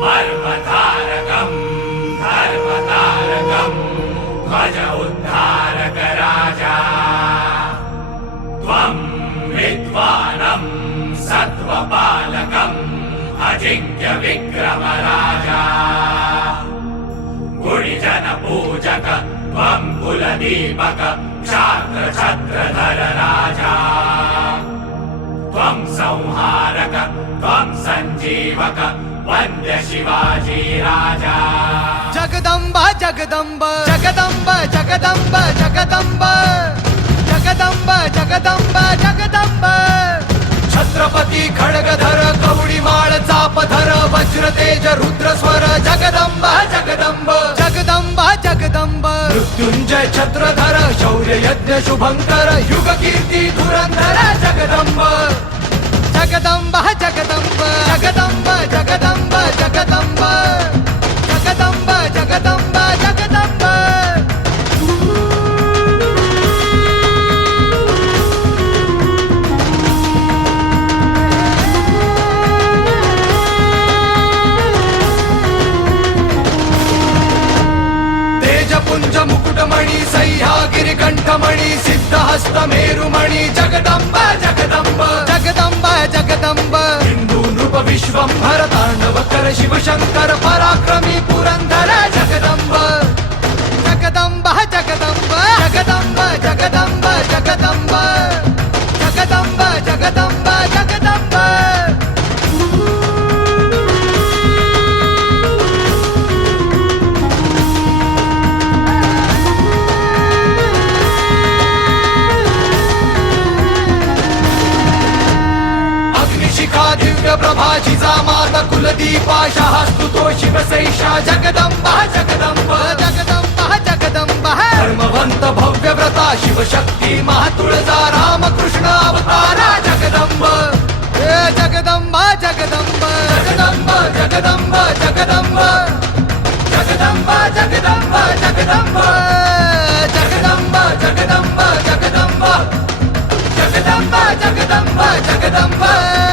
मर्मधारकं धर्मतारकं ध्वज उद्धारक राजा त्वं विद्वानं सत्त्वपालकम् अजिंक्य विक्रम राजा गुणिजन पूजक त्वं कुलदीपक क्षात्र छत्रधर राजा त्वं संहारक त्वं संजीवक वन्द्य शिवाजी राजा जगदंब जगदंब जगदंब जगदंब जगदंब जगदंब जगदंब जगदंब छत्रपती खड्गधर कवडीमाळ चापधर वज्र तेज रुद्र स्वर जगदंब जगदंब जगदंब जगदंब मृत्युंजय छत्रधर शौर्य यज्ञ शुभंकर युग कीर्ती धुरंधर जगदंब जगदंब जगदंब जगदंब जगदंब जगदंब जगदंब जगदंब जगदंब तेजपुंज मुकुटमणि सह्यागिरि कंठमणि सिद्धहस्त मेरुमणि जगदंब जगदंब जगदंब जगदंब हिंदू नृप विश्वंभर तांडव कर शिव शंकर पराक्रमी पुरंदर जगदंब जगदंब जगदंब जगदंब जगदंब जगदंब जगदंब जगदंब जगदंब शिखा दिव्य प्रभाची माता कुलदीपा शास्तुतो शिवसैषा जगदंबा जगदंब जगदंब जगदंब धर्मवंत भव्य व्रता शिवशक्ती महातुळजा रामकृष्ण अवतारा जगदंब जगदंबा जगदंब जगदंब जगदंब जगदंब जगदंब जगदंब जगदंब जगदंब जगदंब जगदंब जगदंब जगदंब जगदंब